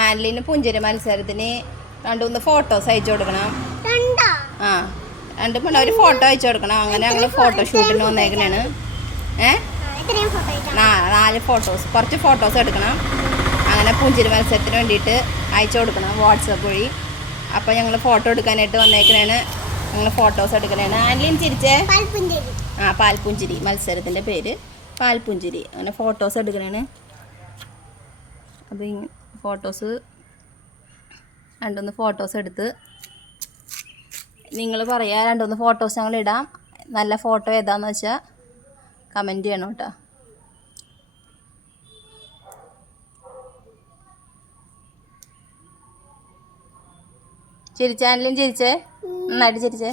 ആൻലിന് പുഞ്ചിരി മത്സരത്തിന് 2-3 ഫോട്ടോസ് അയച്ചു കൊടുക്കണം. ആ 2 ഒരു ഫോട്ടോ അയച്ചു കൊടുക്കണം. അങ്ങനെ ഞങ്ങൾ ഫോട്ടോഷൂട്ടിന് വന്നേക്കണേണ്. 4 ഫോട്ടോസ്, കുറച്ച് ഫോട്ടോസ് എടുക്കണം. അങ്ങനെ പുഞ്ചിരി മത്സരത്തിന് വേണ്ടിയിട്ട് അയച്ചു കൊടുക്കണം വാട്സപ്പ് വഴി. അപ്പോൾ ഞങ്ങൾ ഫോട്ടോ എടുക്കാനായിട്ട് വന്നേക്കണേണ്. ഞങ്ങൾ ഫോട്ടോസ് എടുക്കണേണ്. ആൻലിൻ ചിരിച്ചേ. പാൽപുഞ്ചിരി മത്സരത്തിൻ്റെ പേര് പാൽപുഞ്ചിരി. അങ്ങനെ ഫോട്ടോസ് എടുക്കണേണ്. അപ്പോൾ ഫോട്ടോസ് 2-3 ഫോട്ടോസ് എടുത്ത് നിങ്ങൾ പറയാ 2-3 ഫോട്ടോസ് ഞങ്ങൾ ഇടാം. നല്ല ഫോട്ടോ ഏതാണെന്ന് വെച്ചാൽ കമൻറ്റ് ചെയ്യണം കേട്ടോ. ചിരിച്ചാലും ചിരിച്ചേ, നന്നായിട്ട് ചിരിച്ചേ.